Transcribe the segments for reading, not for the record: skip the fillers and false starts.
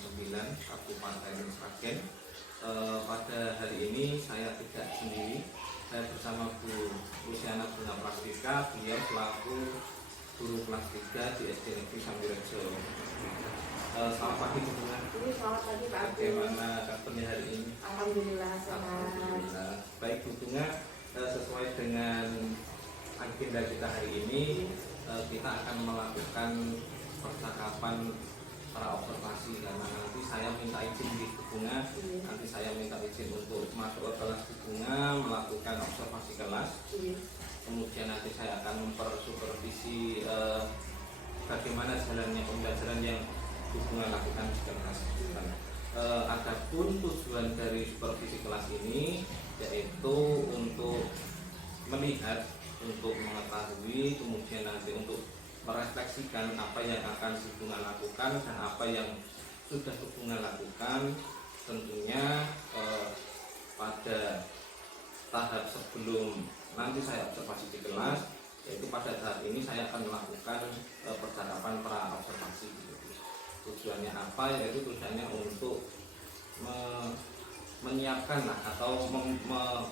9 Kabupaten Sragen. Pada hari ini saya tidak sendiri, saya bersama Bu Luciana Guna Prastika, beliau selaku guru kelas 3 di SD Negeri Sambirejo. Selamat pagi Bu Guna. Selamat pagi Pak Agus. Bagaimana kabarnya hari ini? Alhamdulillah sehat. Alhamdulillah. Baik Bu Guna, sesuai dengan agenda kita hari ini, kita akan melakukan percakapan para observasi, karena nanti saya minta izin di Bunga, nanti saya minta izin untuk masuk ke kelas Bunga, melakukan observasi kelas. Kemudian nanti saya akan mempersupervisi bagaimana jalannya pembelajaran yang Bunga lakukan di kelas. Adapun tujuan dari supervisi kelas ini yaitu untuk melihat, untuk mengetahui, kemudian nanti untuk merefleksikan apa yang akan si Bunga lakukan dan apa yang sudah Bunga lakukan. Tentunya pada tahap sebelum nanti saya observasi di kelas, yaitu pada saat ini saya akan melakukan percakapan pra observasi. Tujuannya apa? Yaitu tujuannya untuk menyiapkan atau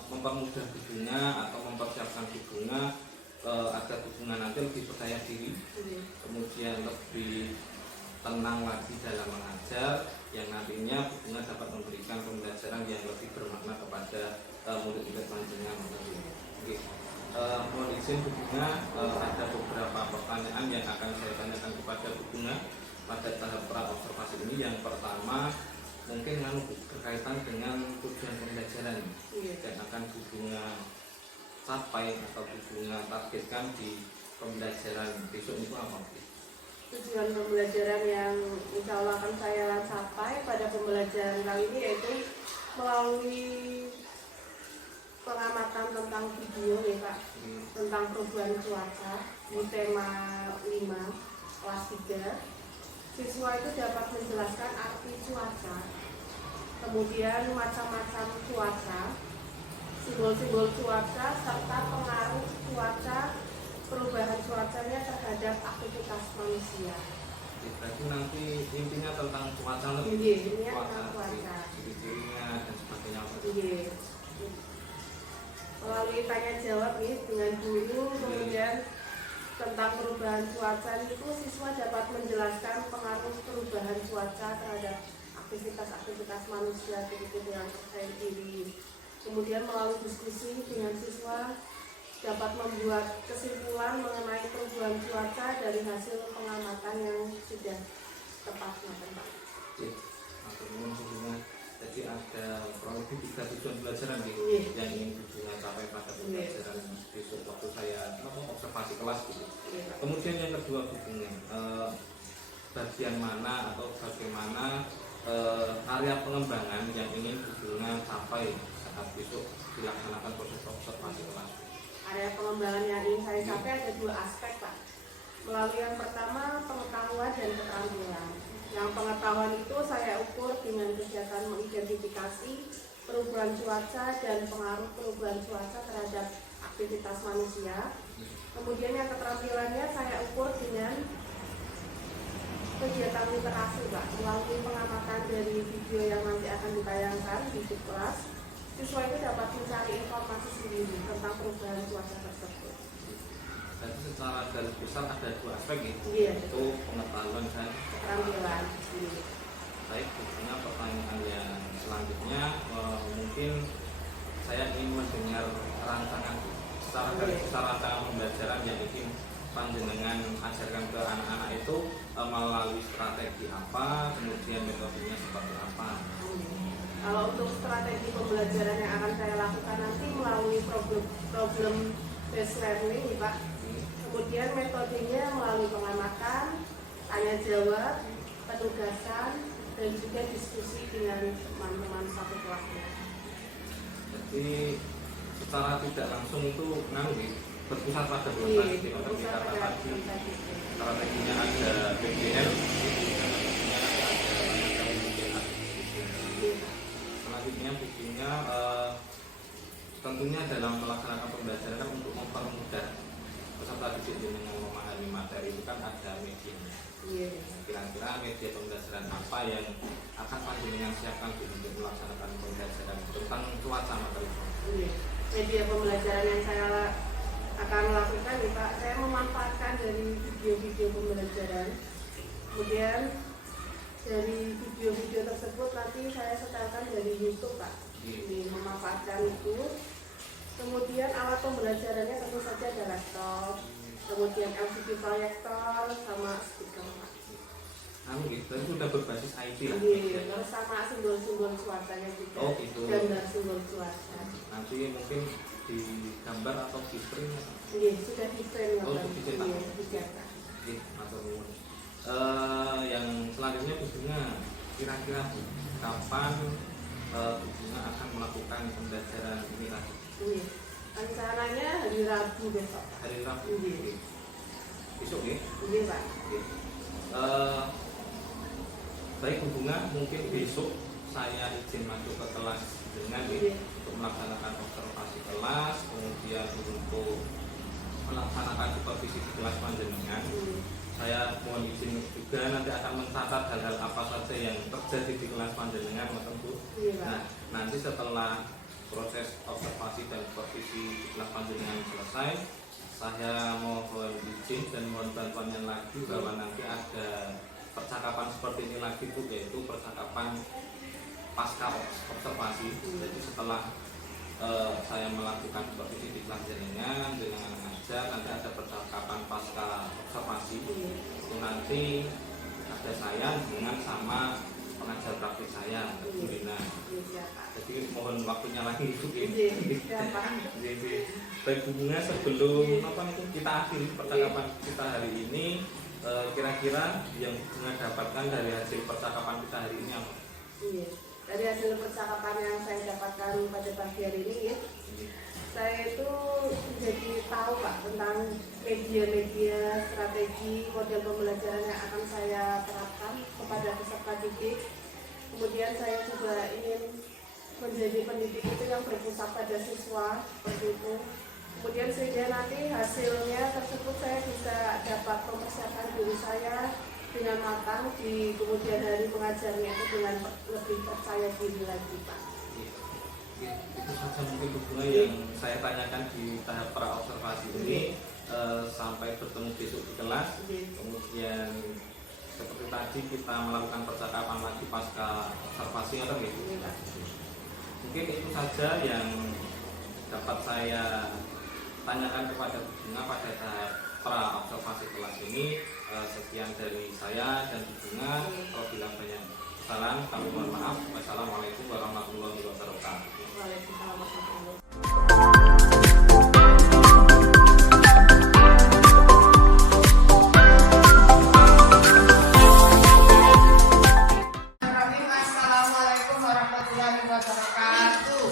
mempermudah Bunga atau mempersiapkan Bunga agar Bunga nanti lebih percaya diri, kemudian lebih tenang lagi dalam mengajar, yang nantinya Bunga dapat memberikan pembelajaran yang lebih bermakna kepada murid-murid panjenengan. Mohon izin Bunga, ada beberapa pertanyaan yang akan saya tanyakan kepada Bunga pada tahap pra observasi ini. Yang pertama mungkin berkaitan dengan tujuan pembelajaran yang akan Bunga capai atau Bunga targetkan di pembelajaran besok itu apa? Tujuan pembelajaran yang insya Allah akan saya capai pada pembelajaran kali ini yaitu melalui pengamatan tentang video ya Pak, tentang perubahan cuaca di tema 5 kelas 3. Siswa itu dapat menjelaskan arti cuaca, kemudian macam-macam cuaca, simbol-simbol cuaca, serta pengaruh cuaca, perubahan cuacanya terhadap aktivitas manusia. Berarti nanti intinya tentang cuaca lebih. Intinya tentang cuaca. Ciri-cirinya dan sebagainya. Melalui tanya jawab nih dengan guru, kemudian tentang perubahan cuaca itu siswa dapat menjelaskan pengaruh perubahan cuaca terhadap aktivitas manusia, begitu dengan percaya diri. Kemudian melalui diskusi dengan siswa dapat membuat kesimpulan mengenai perubahan cuaca dari hasil pengamatan yang sudah tepat. Jadi ada kurang lebih 3 tujuan pembelajaran yang ingin Bunga capai pada pembelajaran besok waktu saya observasi kelas gitu. Kemudian yang kedua Bunga, bagian mana atau bagaimana area pengembangan yang ingin Bunga capai saat besok dilaksanakan proses observasi kelas? Area pengembangan yang ingin saya capai ada 2 aspek Pak. Melalui yang pertama pengetahuan dan keterampilan. Yang pengetahuan itu saya ukur dengan kegiatan mengidentifikasi perubahan cuaca dan pengaruh perubahan cuaca terhadap aktivitas manusia. Kemudian yang keterampilannya saya ukur dengan kegiatan literasi Pak. Melalui pengamatan dari video yang nanti akan ditayangkan di kelas, siswa itu dapat mencari informasi sendiri tentang perubahan cuaca tersebut. Jadi secara garis besar ada 2 aspek yaitu pengetahuan dan keterampilan. Baik, tentunya pertanyaan yang selanjutnya mungkin saya ingin mendengar rancangan secara garis besar rancangan pembelajaran yang ingin panjenengan ajarkan ke anak-anak itu melalui strategi apa, kemudian metodenya seperti apa. Kalau untuk strategi pembelajaran yang akan saya lakukan nanti melalui problem based learning Pak. Kemudian metodenya melalui pengamatan, tanya jawab, penugasan, dan juga diskusi dengan teman-teman satu kelasnya. Jadi secara tidak langsung itu berpusat pada strateginya ada PBL, selanjutnya bukunya tentunya dalam melaksanakan pembelajaran untuk mempermudah peserta didik dengan memahami materi itu kan ada media. Kira-kira media pembelajaran apa yang panjenengan siapkan untuk melaksanakan pembelajaran tentang cuaca materi? Media pembelajaran yang saya akan lakukan nih Pak, saya memanfaatkan dari video-video pembelajaran. Kemudian dari video-video tersebut nanti saya setelkan dari YouTube Pak. Ini memanfaatkan itu. Kemudian alat pembelajarannya tentu saja ada laptop, kemudian LCD proyektor sama speaker Pak. Gitu, itu sudah berbasis IT lah. Iya, terus sama simbol-simbol cuacanya juga. Oh gitu. Gambar simbol cuaca. Nanti mungkin di gambar atau di print? Iya, sudah di print. Oh, dicetak. Iya, dicetak. Oke, matur nuwun. Yang selanjutnya Bunga, kira-kira kapan Bunga akan melakukan pembelajaran ini lagi? Iya, rencananya hari Rabu besok. Hari Rabu. Iya. Besok ya? Iya Pak. Oke. Baik Bunga, mungkin besok saya izin masuk ke kelas dengan untuk melaksanakan observasi kelas, kemudian untuk melaksanakan supervisi di kelas panjenengan. Saya mohon izin juga nanti akan mencatat hal-hal apa saja yang terjadi di kelas panjenengan, Bu. Nah, nanti setelah proses observasi dan supervisi di kelas panjenengan selesai, saya mohon izin dan mohon bantuannya lagi bahwa nanti ada percakapan seperti ini lagi Bu, yaitu percakapan pasca observasi. Jadi setelah saya melakukan supervisi di kelas jenengan dengan mengajar, nanti ada percakapan pasca observasi. Itu nanti ada saya dengan sama pengajar praktik saya, Bu Rina. Jadi mohon waktunya lagi Bu. Baik Bunga, sebelum kita akhiri percakapan kita hari ini, kira-kira yang Bunga dapatkan dari hasil percakapan kita hari ini apa? Iya, dari hasil percakapan yang saya dapatkan pada pagi hari ini ya, saya itu jadi tahu Pak tentang media-media, strategi, model pembelajaran yang akan saya terapkan kepada peserta didik. Kemudian saya juga ingin menjadi pendidik itu yang berpusat pada siswa seperti itu. Kemudian sehingga nanti hasilnya tersebut saya bisa dapat mempersiapkan diri saya dengan matang di kemudian hari mengajarnya itu dengan lebih percaya diri lagi Pak. Itu saja mungkin Bunga yang saya tanyakan di tahap pra observasi ini. Sampai bertemu besok di kelas. Kemudian seperti tadi kita melakukan percakapan lagi pasca observasi atau gitu. Mungkin itu saja yang dapat saya tanyakan kepada Bunga pada tahap pra observasi kelas ini. Sekian dari saya dan Bunga. Apabila banyak salah, kami mohon maaf. Wassalamualaikum warahmatullahi wabarakatuh. Waalaikumsalam warahmatullahi wabarakatuh. Assalamualaikum warahmatullahi wabarakatuh.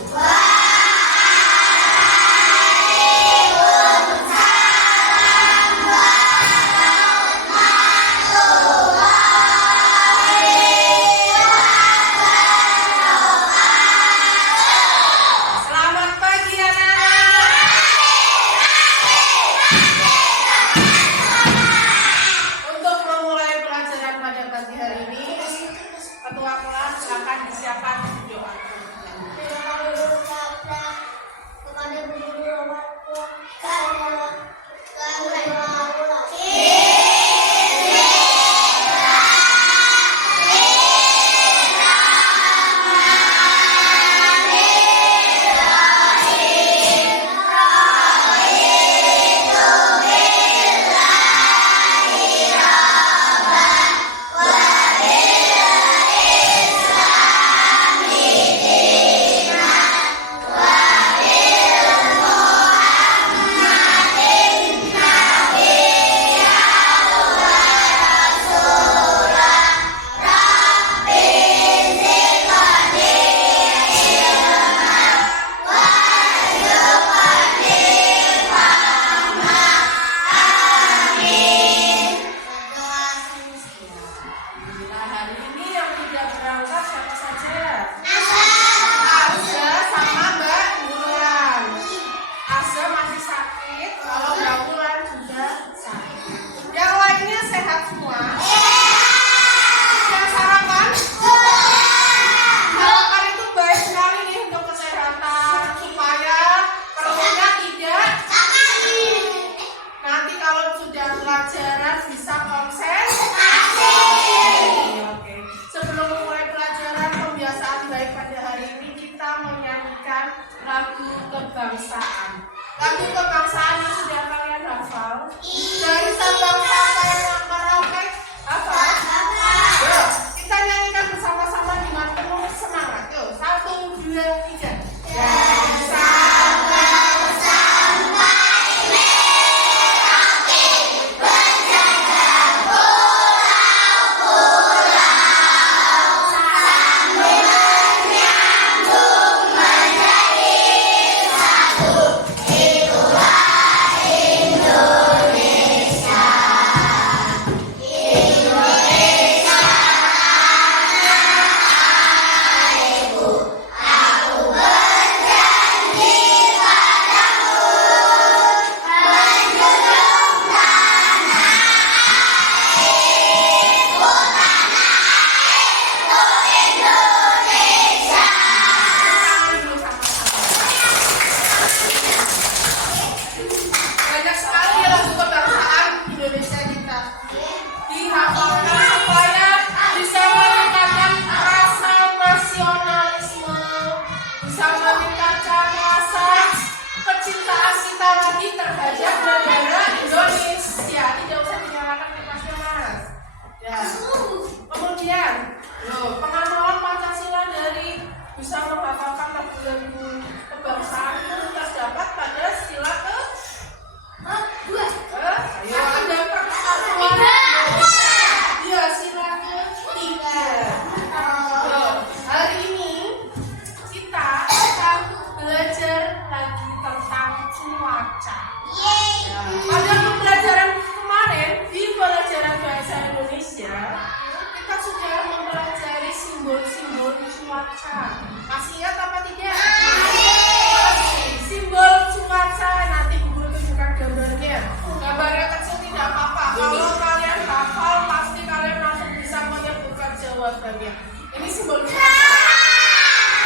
Selamat pagi anak-anak. Untuk memulai pelajaran pada pagi hari ini, ketua kelas silakan disiapkan doa. lagu kebangsaan. Lagu kebangsaan yang sudah kalian hafal. Dari Sabang sampai Merauke, hafal? Yuk, kita nyanyikan bersama-sama dengan penuh semangat. Yuk, 1, 2, 3. Dari Sabang sampai Merauke, berjajah pulau-pulau, sambil menyambung menjadi satu. Itulah Indonesia. Indonesia tanahku, aku berjanji padamu, menjunjung tanah airku, Indonesia. Banyak sekali lagu kebangsaan Indonesia kita dihafalkan supaya bisa meningkatkan rasa nasionalisme, bisa meningkatkan rasa kecintaan kita lagi terhadap negara Indonesia. Tidak usah dinyalakan kertasnya, Mas. Ya. Kemudian, penghafal Pancasila dari bisa menghafalkan lagu-lagu kebangsaan itu terdapat pada sila ke ayo ada persatuan. Iya, sila ketiga. Hari ini kita akan belajar lagi tentang cuaca. Ya, pada pembelajaran kemarin di pelajaran bahasa Indonesia kita sudah mempelajari simbol-simbol cuaca. Masih ingat apa tidak? Simbol cuaca nanti guru tunjukkan gambarnya. Gambarnya kecil tidak apa-apa. Kalau kalian hafal pasti kalian langsung bisa menyebutkan jawabannya. Ini simbol cuaca.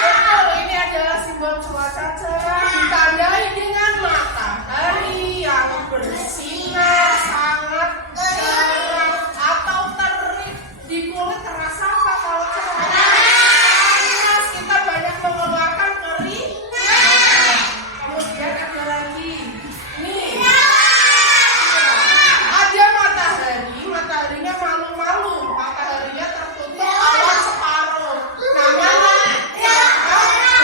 Betul, ini adalah simbol cuaca cerah ditandai dengan matahari yang bersinar sangat cerah atau terik. Di kulit terasa apa kalau cerah? Panas, kita banyak mengeluarkan keringat. Kemudian ada lagi, nih ada matahari, mataharinya malu-malu, mataharinya tertutup awan separuh, namanya gerhana.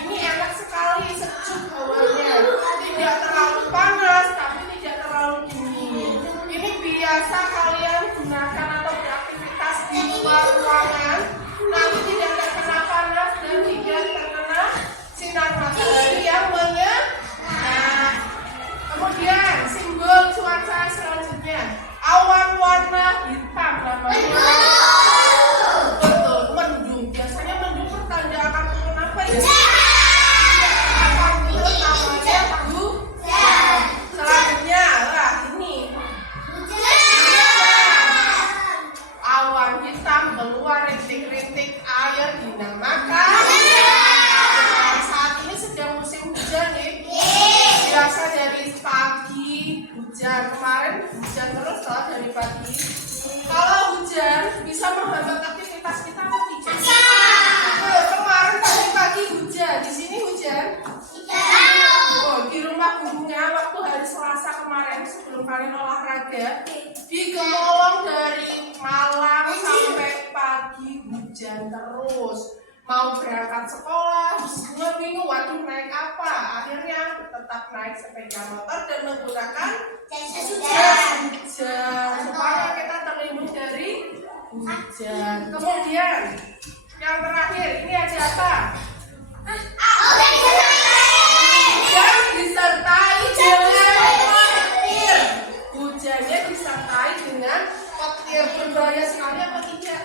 Ini enak sekali, sejuk hawanya, tidak terlalu panas tapi tidak terlalu dingin. Ini biasa kalian gunakan atau beraktivitas di luar ruangan, nanti tidak terkena panas dan tidak terkena sinar matahari yang menyengat. Kemudian simbol cuaca selanjutnya, awan warna hitam namanya. Betul, mendung. Biasanya mendung pertanda akan turun apa ya? Akan turun namanya hujan. Selanjutnya, lah ini awan hitam keluar rintik-rintik air dinamakan hujan. Saat ini sedang musim hujan nih. Biasa dari pagi hujan, kemarin hujan terus loh dari pagi. Kalau hujan bisa menghambat aktivitas kita atau tidak? Kemarin pagi-pagi hujan, di sini hujan. Oh, di rumah gurunya waktu hari Selasa kemarin sebelum kalian olahraga di Gemolong dari malam sampai pagi hujan terus. Mau berangkat sekolah, gue bingung, waduh naik apa? Akhirnya tetap naik sepeda motor dan menggunakan jas hujan supaya kita terlindung dari hujan. Kemudian yang terakhir ini ada apa? Hujan disertai dengan petir. Hujannya disertai dengan petir. Berbahaya sekali apa tidak?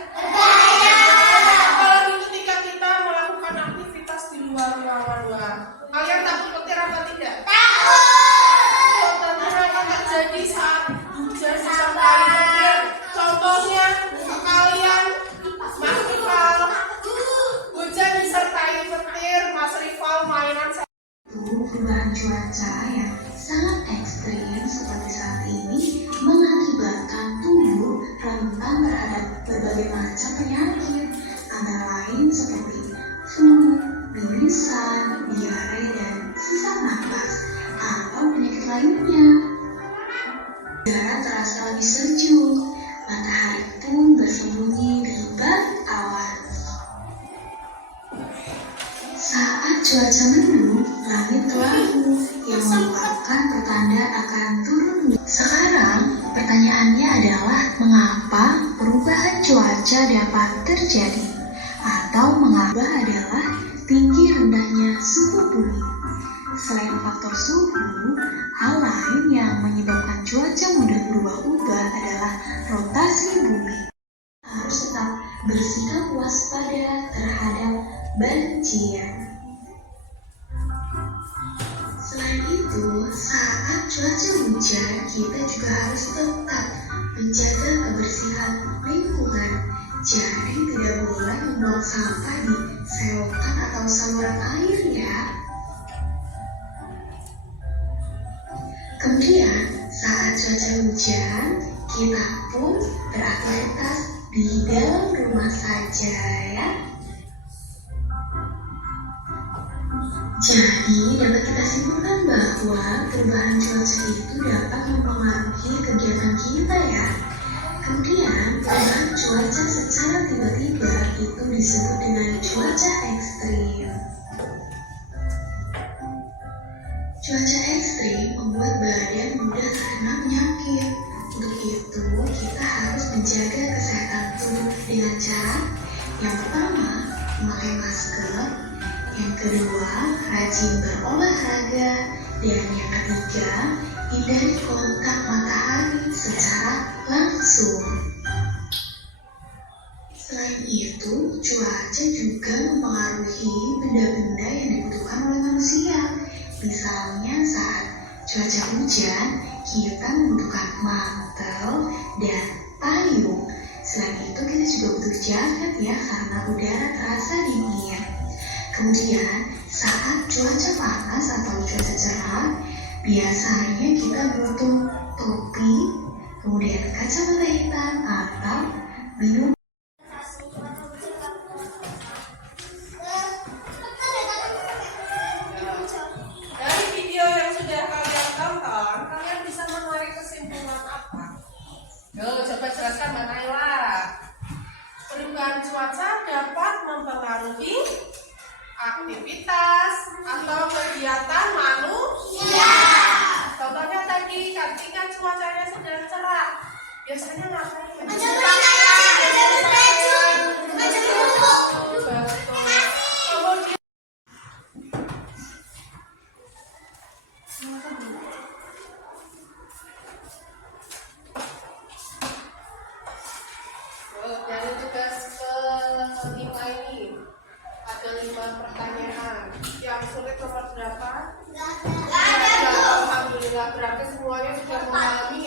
Apalagi ketika kita melakukan aktivitas di luar ruangan. Kalian takut petir apa tidak? Takut. Tentunya akan terjadi saat hujan disertai petir. Contohnya kalian, Mas Rival, hujan disertai petir, Mas Rival mainan. Perubahan cuaca yang sangat ekstrim seperti saat ini mengakibatkan tubuh rentan terhadap berbagai macam penyakit, antara lain seperti flu, irisan, diare, dan sesak napas, atau penyakit lainnya. Udara terasa lebih sejuk, matahari pun bersembunyi di balik awan. Saat cuaca mendung, langit kelabu yang merupakan pertanda akan turun hujan. Sekarang, pertanyaannya adalah mengapa perubahan cuaca dapat terjadi? Atau mengapa adalah tinggi rendahnya suhu bumi? Selain faktor suhu, hal lain yang menyebabkan cuaca mudah berubah-ubah adalah rotasi bumi. Harus tetap bersikap waspada terhadap banjir. Selain itu, saat cuaca hujan, kita juga harus tetap menjaga kebersihan lingkungan. Jadi tidak boleh membuang sampah di selokan atau saluran air ya. Kemudian, saat cuaca hujan, kita pun beraktivitas di dalam rumah saja ya. Jadi, dapat kita simpulkan bahwa perubahan cuaca itu dapat mempengaruhi kegiatan kita ya. Kemudian, perubahan cuaca secara tiba-tiba itu disebut dengan cuaca ekstrim. Cuaca ekstrim membuat badan mudah terkena penyakit. Untuk itu, kita harus menjaga kesehatan tubuh dengan cara yang pertama, memakai masker, yang kedua, rajin berolahraga, dan yang ketiga, hindari kontak matahari secara langsung. Selain itu, cuaca juga mempengaruhi benda-benda yang dibutuhkan oleh manusia. Misalnya saat cuaca hujan, kita membutuhkan mantel dan payung. Selain itu, kita juga butuh jaket ya, karena udara terasa dingin. Kemudian, saat cuaca panas atau cuaca cerah, biasanya kita butuh topi, kemudian kacamata hitam atau minum. Dari video yang sudah kalian tonton, kalian bisa menarik kesimpulan apa? Yo, coba jelaskan Mbak Naila. Perubahan cuaca dapat mempengaruhi aktivitas atau kegiatan manusia. Contohnya tadi, ketika cuacanya sedang cerah, biasanya ngapain? Dari tugas kelima ini ada 5 pertanyaan. Yang sulit nomor berapa? Alhamdulillah, berarti semuanya sudah memahami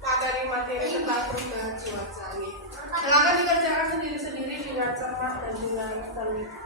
materi-materi tentang perubahan cuaca ini. Silakan dikerjakan sendiri-sendiri dengan cermat dan dengan teliti.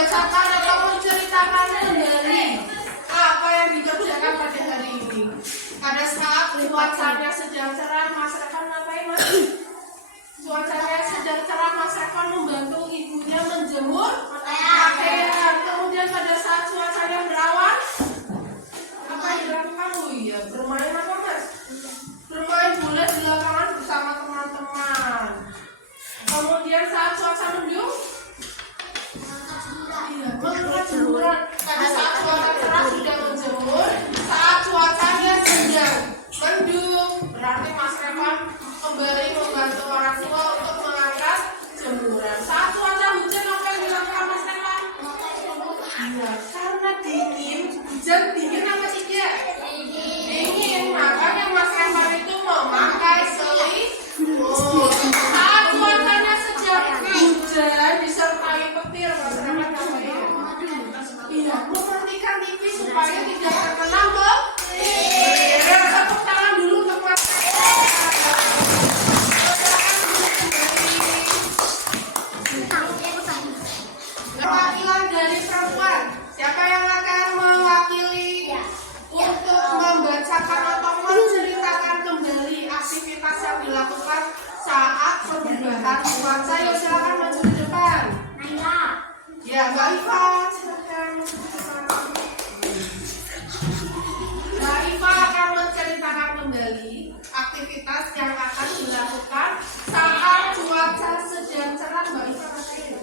membacakan atau menceritakan kembali apa yang dikerjakan pada hari ini. Pada saat cuacanya sedang cerah, Mas Revan ngapain, Mas? Cuacanya sedang cerah, Mas Revan membantu ibunya menjemur pakaian. Kemudian pada saat cuacanya berawan, apa yang dilakukan? Oh iya, bermain apa, Mas? Bermain bola di lapangan bersama teman-teman. Kemudian saat cuaca mendung, melakukan jemuran. Pada saat cuaca cerah sudah menjemur, saat cuacanya sedang mendung, berarti Mas Revan kembali membantu orang tua untuk mengangkat jemuran. Saat cuaca hujan, apa yang dilakukan Mas Revan? Iya, karena dingin, hujan dingin apa tidak? Dingin, makanya Mas Revan itu memakai selimut. Saat cuacanya sedang hujan disertai petir, Mas Revan ngapain? Iya, mematikan TV supaya tidak terkena petir. Tepuk tangan dulu untuk Mas perwakilan dari perempuan. Siapa yang akan mewakili untuk membacakan atau menceritakan kembali aktivitas yang dilakukan saat perubahan cuaca? Yuk silakan maju ke depan. Ya, Mbak Iva, silakan. Mbak Iva akan menceritakan kembali aktivitas yang akan dilakukan saat cuaca sedang cerah. Mbak Iva ngapain?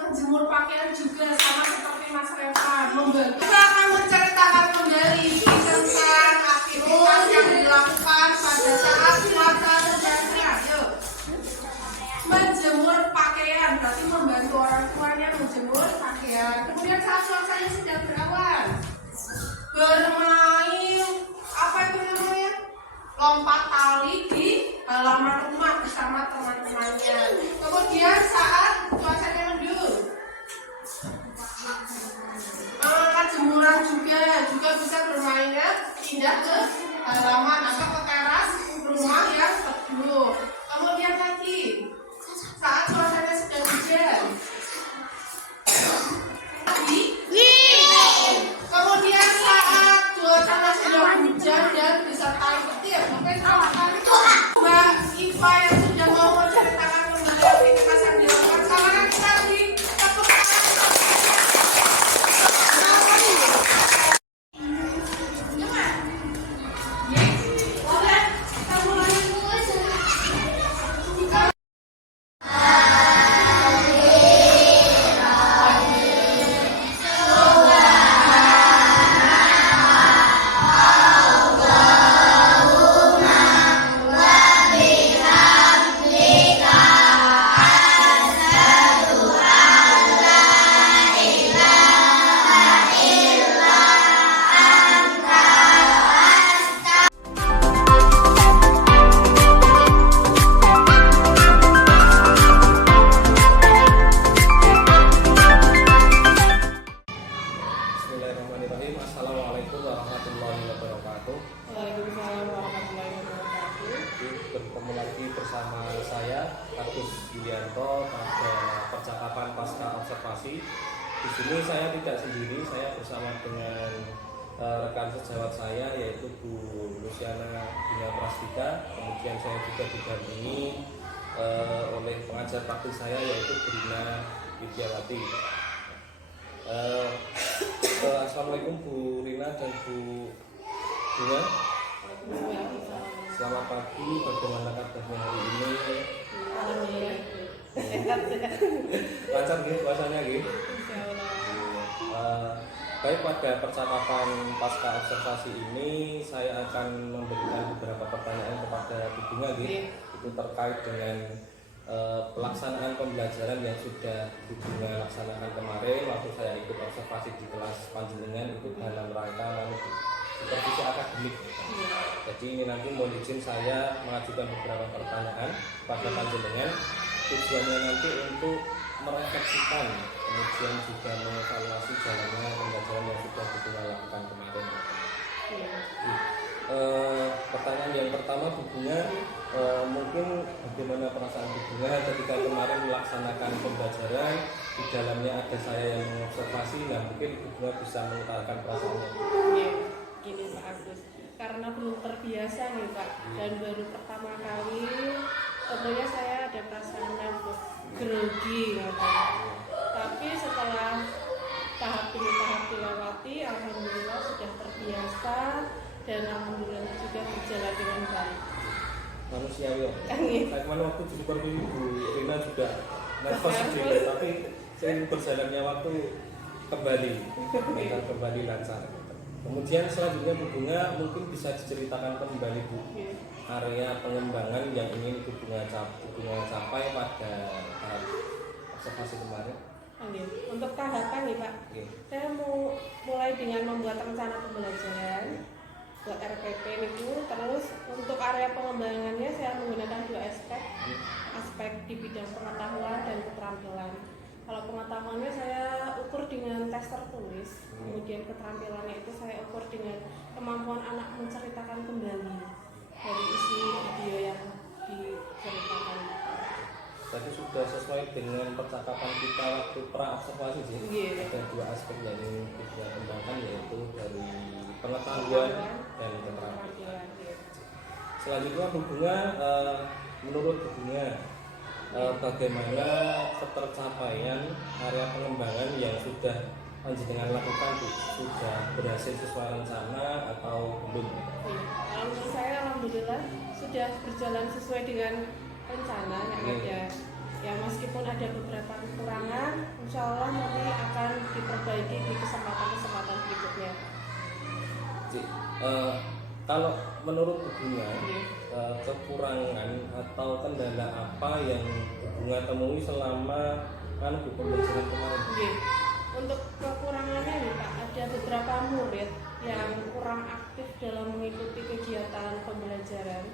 Menjemur pakaian juga sama seperti Mas Revan. Membantu. Kita akan menceritakan kembali tentang aktivitas yang dilakukan pada saat cuaca sedang cerah. Yuk. Menjemur pakaian, berarti membantu orang tuanya menjemur pakaian. Kemudian saat cuacanya sedang berawan, bermain apa itu namanya? Lompat tali di halaman rumah bersama teman-temannya. Kemudian saat cuacanya mendung, melakukan jemuran juga bisa bermainnya pindah ke halaman atau ke teras rumah yang teduh. Kemudian lagi saat cuacanya sedang hujan, kemudian saat cuacanya sedang hujan dan disertai petir, Mbak Iva yang sudah mau menceritakan kembali aktivitas yang dilakukan, silakan kita beri tepuk tangan. Bismillahirrahmanirrahim. Assalamualaikum warahmatullahi wabarakatuh. Waalaikumsalam warahmatullahi wabarakatuh. Bertemu lagi bersama saya Agus Yulianto pada percakapan pasca observasi. Di sini saya tidak sendiri, saya bersama dengan rekan sejawat saya yaitu Bu Luciana Bina Prastika. Kemudian saya juga didampingi oleh pengajar praktik saya yaitu Bu Rina Widyawati. Assalamualaikum Bu Rina dan Bu Bina. Selamat pagi, bagaimana kabarnya hari ini? Lancar gitu puasanya gitu. Baik, pada percakapan pasca observasi ini saya akan memberikan beberapa pertanyaan kepada Bu Bunga gitu. Itu terkait dengan pelaksanaan pembelajaran yang sudah Bu Bunga laksanakan kemarin waktu saya ikut observasi di kelas panjenengan itu dalam rangka supervisi akademik. Jadi ini nanti mohon izin saya mengajukan beberapa pertanyaan pada panjenengan. Tujuannya nanti untuk merefleksikan, kemudian juga mengevaluasi jalannya pembelajaran yang sudah kita lakukan kemarin. Pertanyaan yang pertama Bu Bunga, mungkin bagaimana perasaan Bu Bunga ketika kemarin melaksanakan pembelajaran, di dalamnya ada saya yang mengobservasi, nah mungkin Bu Bunga bisa mengutarakan perasaannya. Gini Pak Agus, karena belum terbiasa nih Pak, dan baru pertama kali, tentunya saya ada perasaan grogi gitu. Tapi setelah tahap demi tahap dilewati, alhamdulillah sudah terbiasa dan alhamdulillah juga berjalan dengan baik. Manusiawi. Amin. Saya kemarin waktu di supervisi Bu Rina juga nervous sedikit, tapi seiring berjalannya waktu kembali lancar. Kemudian selanjutnya Bu Bunga mungkin bisa diceritakan kembali Bu, area pengembangan yang ingin Bu Bunga capai pada tahap observasi kemarin. Untuk tahapan nih Pak, saya mau mulai dengan membuat rencana pembelajaran buat RPP itu. Terus untuk area pengembangannya saya menggunakan dua aspek di bidang pengetahuan dan keterampilan. Kalau pengetahuannya saya ukur dengan tes tertulis, kemudian keterampilannya itu saya ukur dengan kemampuan anak menceritakan kembali dari isi video yang diceritakan. Tadi sudah sesuai dengan percakapan kita waktu pra-observasi sih. Ada dua aspek yang ingin kita kembangkan, yaitu dari pengetahuan dan keterampilan. Selanjutnya Bu Bunga, menurut Bu Bunga, bagaimana ketercapaian area pengembangan yang sudah panjenengan lakukan Bu? Sudah berhasil sesuai rencana atau belum? Kalau menurut saya alhamdulillah sudah berjalan sesuai dengan rencana yang ada. Ya meskipun ada beberapa kekurangan, insya Allah nanti akan diperbaiki di kesempatan-kesempatan berikutnya. Kalau menurut Bu Bunga, kekurangan atau kendala apa yang Bu Bunga temui selama pembelajaran kemarin? Untuk kekurangannya nih Pak, ada beberapa murid yang kurang aktif dalam mengikuti kegiatan pembelajaran.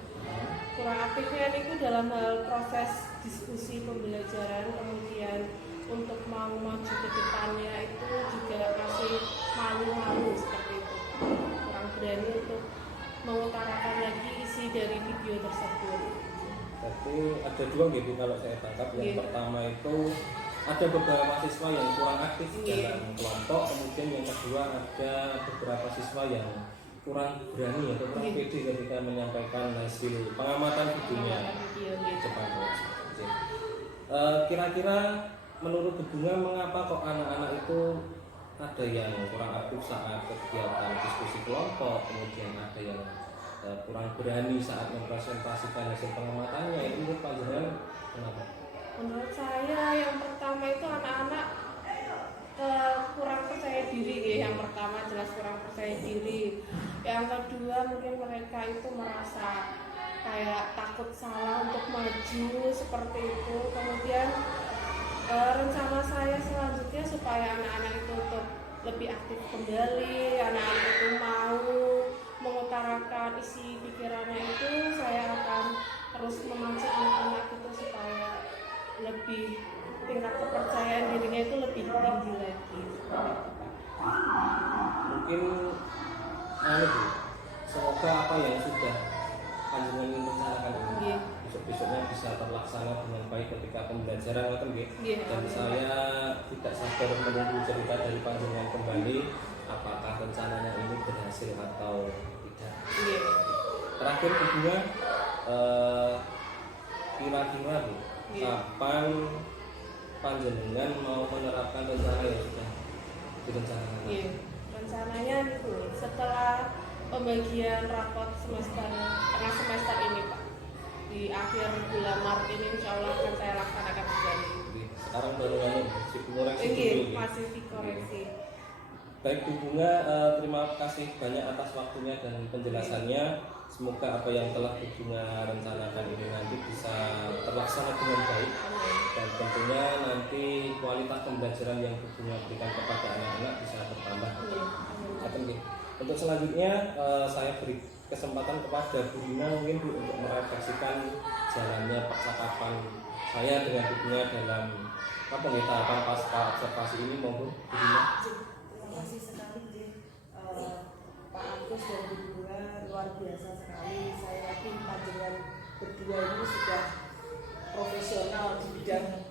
Kurang aktifnya itu dalam hal proses diskusi pembelajaran, kemudian untuk mau maju ke depannya itu juga masih malu-malu seperti itu. Kurang berani untuk mengutarakan lagi isi dari video tersebut. Tapi ada dua gitu kalau saya tangkap. Yang pertama itu ada beberapa siswa yang kurang aktif dalam kelompok, kemudian yang kedua ada beberapa siswa yang kurang berani atau kurang pede ketika menyampaikan hasil pengamatan videonya cepat. Kira-kira menurut Bu Bunga mengapa kok anak-anak itu ada yang kurang aktif saat kegiatan diskusi kelompok, kemudian ada yang kurang berani saat mempresentasikan hasil pengamatannya? Itu menurut panjenengan kenapa? Menurut saya yang pertama itu anak-anak kurang percaya diri ya. Yang pertama jelas kurang percaya diri. Yang kedua mungkin mereka itu merasa kayak takut salah untuk maju seperti itu. Kemudian rencana saya selanjutnya supaya anak-anak itu untuk lebih aktif kembali, anak-anak itu mau mengutarakan isi pikirannya itu, saya akan terus memancing anak-anak itu supaya lebih tingkat kepercayaan dirinya itu lebih tinggi lagi. Mungkin Bu, semoga apa yang sudah panjenengan ingin rencanakan ini besok-besoknya bisa terlaksana dengan baik ketika pembelajaran dan saya tidak sabar menunggu cerita dari panjenengan kembali apakah rencananya ini berhasil atau tidak. Terakhir Bu Bunga, kira-kira Bu, kapan panjenengan mau menerapkan rencana yang sudah direncanakan? Rencananya itu setelah pembagian rapot tengah semester ini Pak, di akhir bulan Maret ini insya Allah akan saya laksanakan kembali. Sekarang baru koreksi masih dikoreksi. Baik Bu Bunga, terima kasih banyak atas waktunya dan penjelasannya. Semoga apa yang telah Bu Bunga rencanakan ini nanti bisa terlaksana dengan baik. Dan tentunya nanti kualitas pembelajaran yang Bu Bunga berikan kepada anak-anak bisa bertambah. Untuk selanjutnya saya beri kesempatan kepada Bu Rina mungkin Bu untuk merefleksikan jalannya percakapan saya dengan Bu Bunga dalam tahapan pasca observasi ini, monggo Bu Rina. Terima kasih sekali Pak Agus dan Bu Bunga luar biasa sekali. Saya yakin panjenengan berdua ini sudah profesional di bidang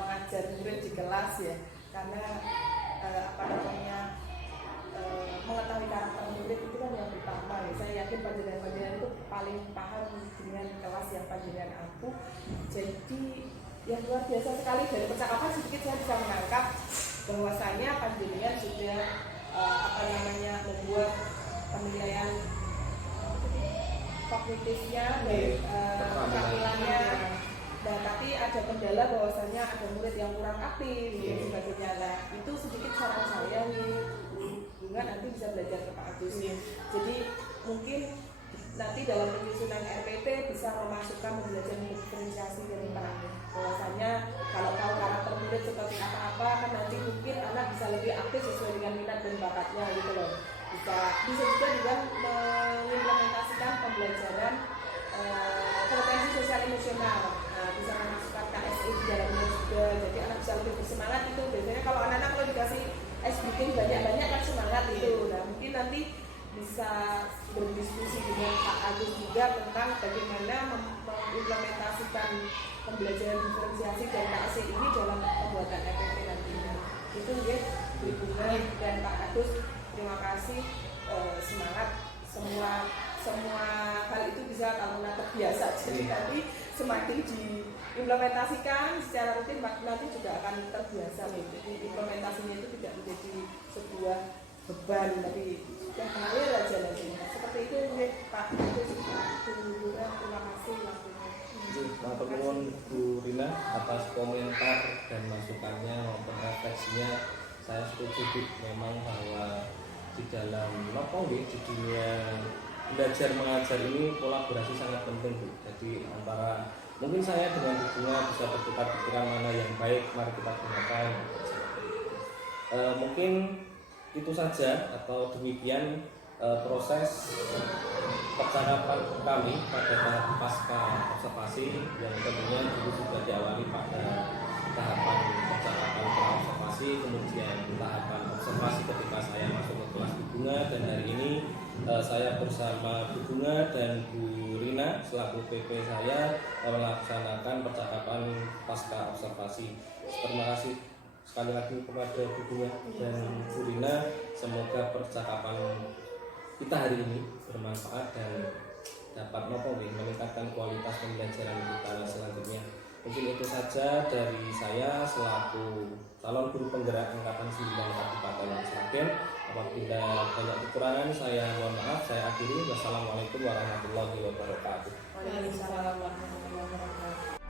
mengajar murid di kelas ya, karena mengetahui karakter murid itu kan yang utama ya. Saya yakin panjenengan itu paling paham dengan kelas yang panjenengan ampuh. Jadi yang luar biasa sekali, dari percakapan sedikit saya bisa menangkap bahwasanya panjenengan sudah membuat penilaian kognitifnya dan keterampilannya. Nah, tapi ada kendala bahwasanya ada murid yang kurang aktif dan sebagainya. Nah, itu sedikit saran saya nih, Bunga nanti bisa belajar ke Pak Agus. Jadi mungkin nanti dalam penyusunan RPT bisa memasukkan pembelajaran diferensiasi dari Pak. Bahwasanya kalau tahu karakter murid seperti apa kan nanti mungkin anak bisa lebih aktif sesuai dengan minat dan bakatnya gitu loh. Bisa juga dengan mengimplementasikan pembelajaran kompetensi sosial emosional. Nah, bisa memasukkan KSI di dalamnya juga, jadi anak bisa lebih bersemangat itu. Biasanya kalau anak-anak kalau dikasih es bikin banyak-banyak kan semangat itu. Nah, mungkin nanti bisa berdiskusi dengan Pak Agus juga tentang bagaimana mengimplementasikan pembelajaran diferensiasi dan KSI ini dalam pembuatan RPT nantinya. Itu ya, Bu Bunga dan Pak Agus, terima kasih. Semangat, semua hal itu bisa kalau terbiasa, jadi nanti semakin diimplementasikan secara rutin nanti juga akan terbiasa. Jadi implementasinya itu tidak menjadi sebuah beban, tapi sudah mengalir aja nantinya. Seperti itu ya Pak. Terima kasih waktunya. Matur nuwun Bu Rina atas komentar dan masukannya maupun refleksinya. Saya setuju Bu, memang bahwa di dalam di dunia belajar mengajar ini kolaborasi sangat penting Bu. Jadi antara mungkin saya dengan Bu Bunga bisa bertukar pikiran mana yang baik, mari kita gunakan. Mungkin itu saja atau demikian proses percakapan kami pada tahap pasca observasi yang tentunya dulu sudah diawali pada tahapan percakapan pra-observasi, kemudian tahapan observasi ketika saya masuk ke kelas Bu Bunga, dan hari ini saya bersama Bu Bunga dan Bu Rina selaku PP saya melaksanakan percakapan pasca observasi. Terima kasih sekali lagi kepada Bu Bunga dan Bu Rina. Semoga percakapan kita hari ini bermanfaat dan dapat meningkatkan kualitas pembelajaran kita selanjutnya. Mungkin itu saja dari saya selaku calon guru penggerak angkatan 9 Kabupaten Sragen. Apabila banyak kekurangan saya mohon maaf. Saya akhiri. Wassalamualaikum warahmatullahi wabarakatuh. Waalaikumsalam warahmatullahi wabarakatuh.